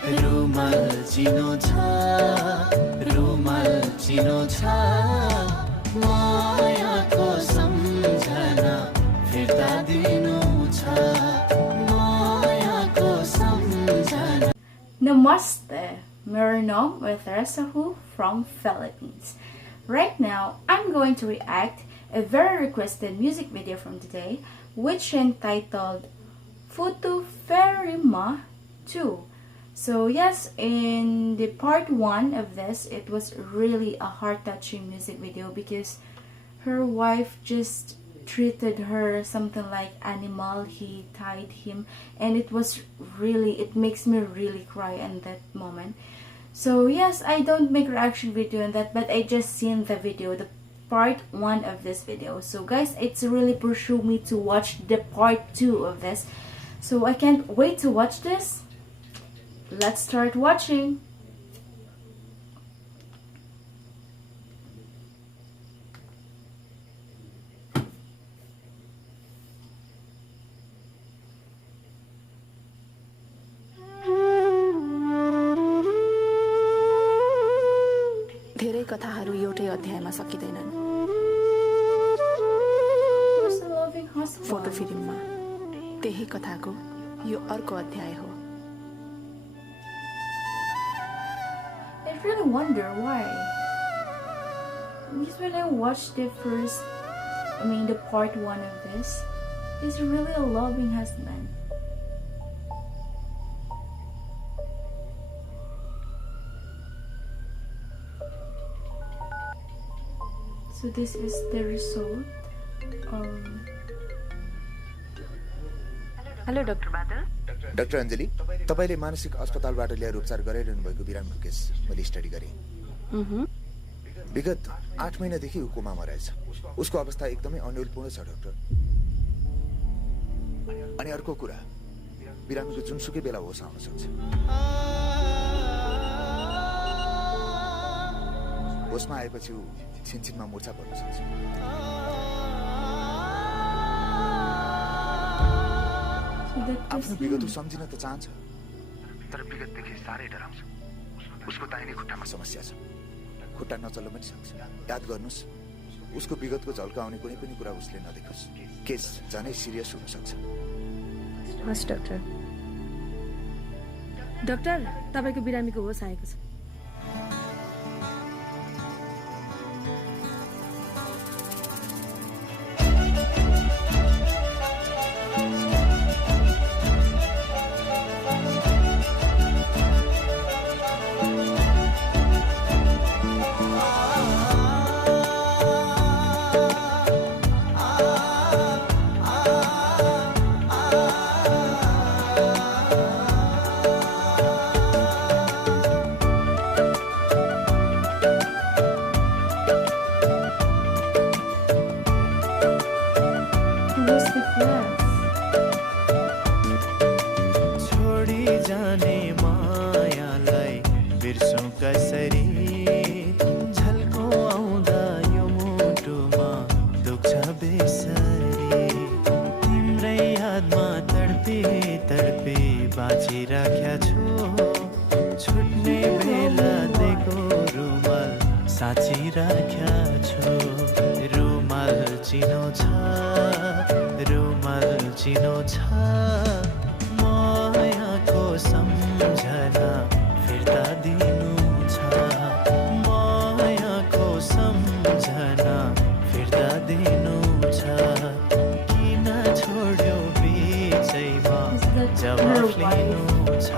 रुमाल चिनो छ रुमाल चिनो छ मायाको सम्झना फिर्ता दिनु छ मायाको सम्झना. Namaste, Merinom with Resahu from Philippines. Right now, I'm going to react a very requested music video from today, which entitled Futu Ferima 2. So yes, in the part 1 of this, it was really a heart-touching music video because her wife just treated her something like animal. He tied him, and it makes me really cry in that moment. So yes, I don't make reaction video on that, but I just seen the video, the part 1 of this video. So guys, it's really pursue me to watch the part 2 of this. So I can't wait to watch this. Let's start watching. धेरै कथाहरू एउटै अध्यायमा सकिँदैनन्. Who's the loving husband? Photo फिल्ममा त्यही कथाको यो अर्को अध्याय हो. I really wonder why. Because when I watched the part 1 of this, he's really a loving husband. So this is the result. Hello doctor बादल. डाक्टर अञ्जली, तपाईले मानसिक अस्पतालबाट ल्याएर उपचार गराइरहनु भएको बिरामीको केस मैले स्टडी गरेँ. विगत 8 महिनादेखि ऊ कोमामा रहेछ. उसको अवस्था एकदमै अन्यलपूर्ण छ डाक्टर. अनि अर्को कुरा, बिरामीको जुनसुकै बेला होस आउन सक्छ. होसमा आएपछि ऊ छिनछिनमा मुर्छा पर्न सक्छ. आफ्नो विगत सम्झिन त चाहन्छ, तर विगतदेखि साह्रै डराउँछ. उसको दाहिने खुट्टामा समस्या छ. खुट्टा नचल्न पनि सक्छ. याद गर्नुहोस्, उसको विगतको झल्का आउने कुनै पनि कुरा उसले नदेखोस्. केस झनै सिरियस हुन सक्छ. हस् डाक्टर. डाक्टर, तपाईको बिरामीको होस आएको छ. छोडी जाने मायालाई बिर्सौं कसरी झल्को आउँदा यो मुटुमा दुख्छ बेसरी तिम्रै यादमा तडपी तडपी बाँचिराख्या छु छुट्ने बेला दिएको रुमाल साँचिराख्या छु रुमाल चिनो छ रुमाल चिनो छ मायाको सम्झना फिर्ता दिनु छ मायाको सम्झना फिर्ता दिनु छ किन छोड्यो बिचैमा जवाफ लिनु छ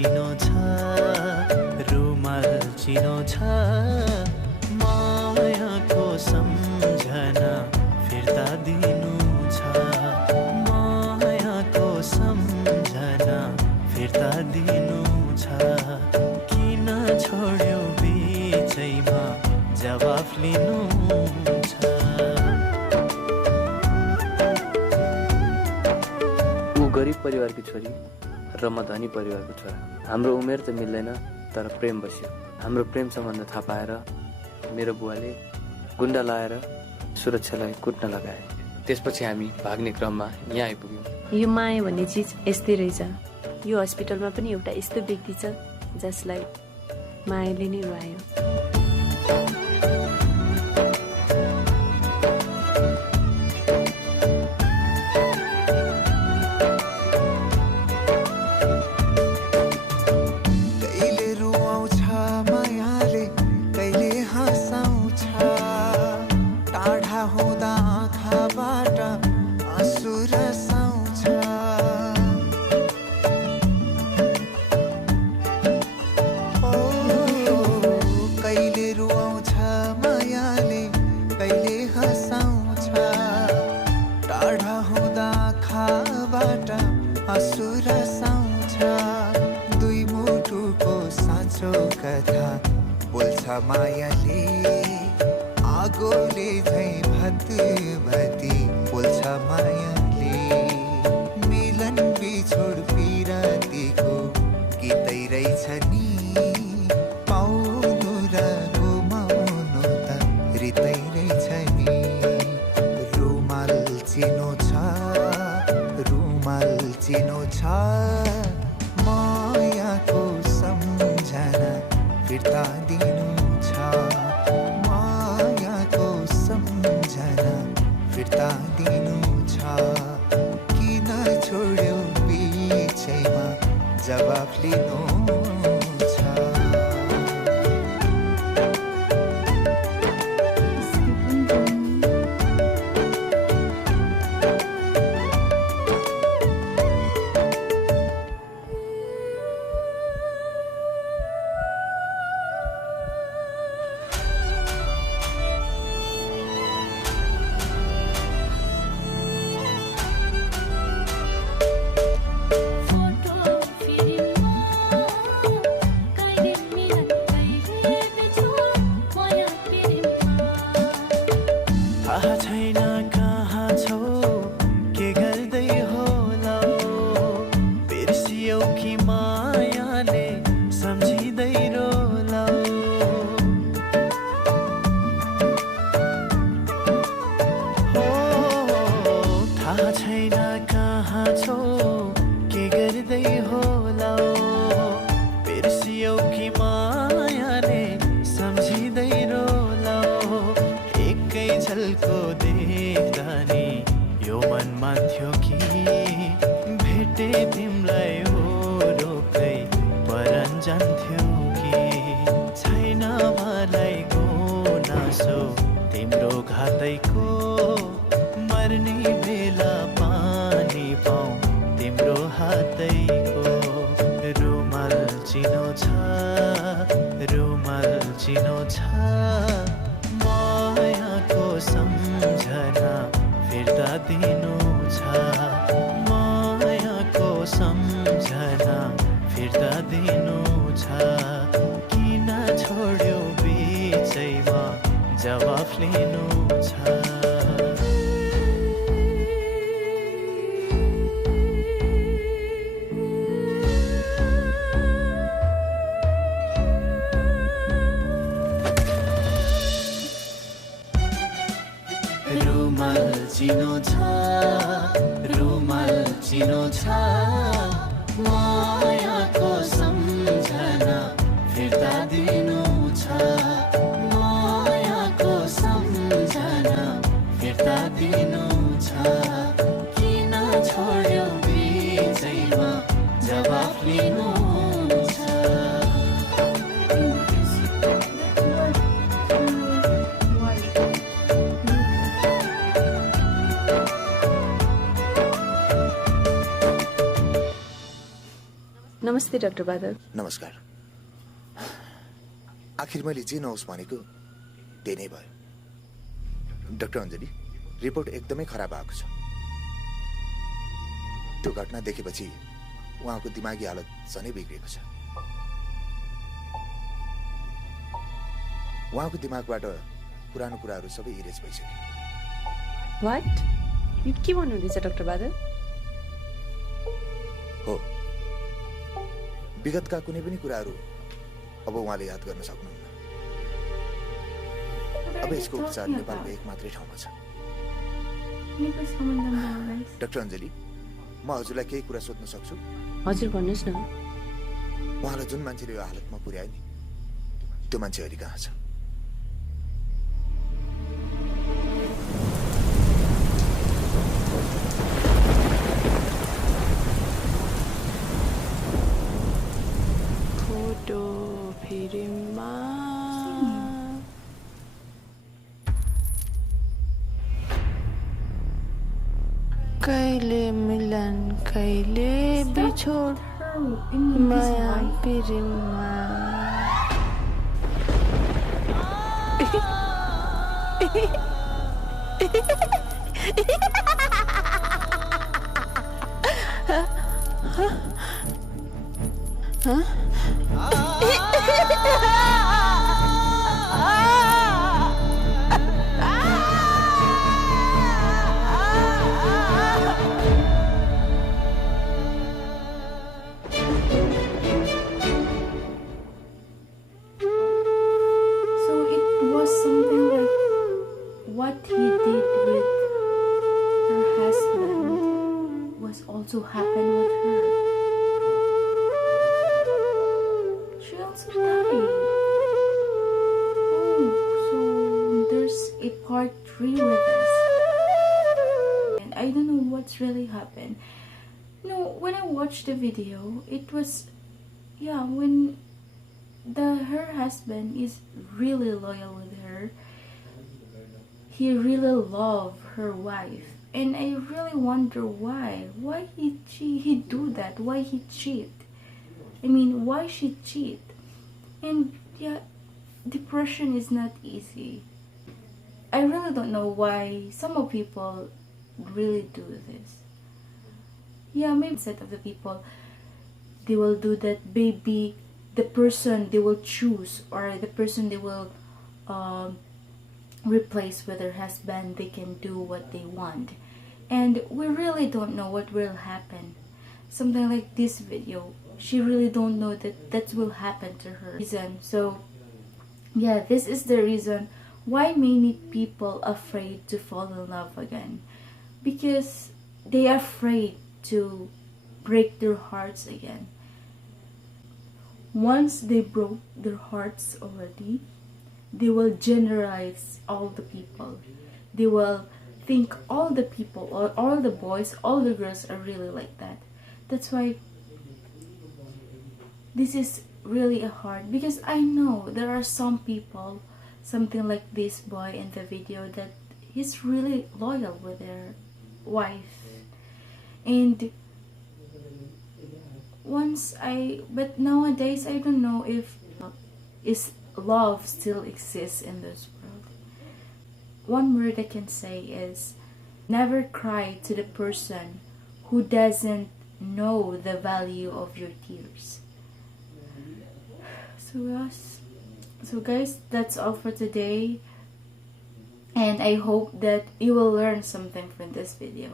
चिनो छ रुमाल चिनो छ मायाको सम्झना फिर्ता दिनु छ मायाको सम्झना फिर्ता दिनु छ किन छोड्यो बिचैमा जवाफ लिनु छ गरिब परिवारकी छोरी र म धनी परिवारको छोरा हाम्रो उमेर त मिल्दैन तर प्रेम बस्यो हाम्रो प्रेम सम्बन्ध थाहा पाएर मेरो बुवाले गुन्डा लाएर सुरक्षालाई कुट्न लगाए त्यसपछि हामी भाग्ने क्रममा यहाँ आइपुग्यौँ यो माया भन्ने चिज यस्तै रहेछ यो हस्पिटलमा पनि एउटा यस्तो व्यक्ति छ जसलाई मायाले नै रुवायो मायाले आगोले झै भती बोल्छ मायाले मिलन बिछोड पिरातीको गीतै रहेछ नि पाउनु र गुमाउनु त रितै रहेछ नि रुमाल चिनो छ मायाको सम्झना फिर्ता दिनु मायाको सम्झना फिर्ता दिनु छ किन छोड्यो बिचैमा जवाफ लिनु नमस्ते डाक्टर बादल। नमस्कार। आखिर मैले जे नहोस् भनेको त्यही नै भयो। डाक्टर अञ्जली, रिपोर्ट एकदमै खराब आएको छ। त्यो घटना देखेपछि उहाँको दिमागी हालत झनै बिग्रिएको छ। उहाँको दिमागबाट पुरानो कुराहरू सबै इरेज भइसक्यो। वाट? यो के भन्नुहुँदैछ डाक्टर बादल? हो, विगतका कुनै पनि कुराहरू अब उहाँले याद गर्न सक्नुहुन्न। अब यसको उपचार नेपालको एक मात्रै ठाउँमा छ। डाक्टर अञ्जली, म हजुरलाई केही कुरा सोध्न सक्छु? हजुर भन्नुहोस् न। उहाँलाई जुन मान्छेले यो हालतमा पुर्यायो नि, त्यो मान्छे अहिले कहाँ छ? फोटो फिल्ममा कहिले मिलन कहिले बिछोड माया प्रेममा also happened with her. She also died. Oh, so there's a part 3 with this. And I don't know what's really happened. No, when I watched the video, it was, yeah, when her husband is really loyal with her. He really loved her wife. And I really wonder why he do that, why he cheat. I mean, why she cheat? And yeah, depression is not easy. I really don't know why some of people really do this. Yeah, maybe set of the people, they will do that. Maybe the person they will choose or the person they will replace with their husband, they can do what they want, and we really don't know what will happen. Something like this video, she really don't know that will happen to her. So yeah, this is the reason why many people afraid to fall in love again, because they are afraid to break their hearts again. Once they broke their hearts already, they will generalize all the people. They will think all the people, or all the boys, all the girls are really like that. That's why this is really hard, because I know there are some people, something like this boy in the video, that he's really loyal with their wife. And but nowadays I don't know if love still exists in this world. One word I can say is never cry to the person who doesn't know the value of your tears. So guys, that's all for today, and I hope that you will learn something from this video.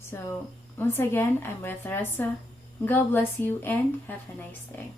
So once again, I'm Maria Teresa. God bless you and have a nice day.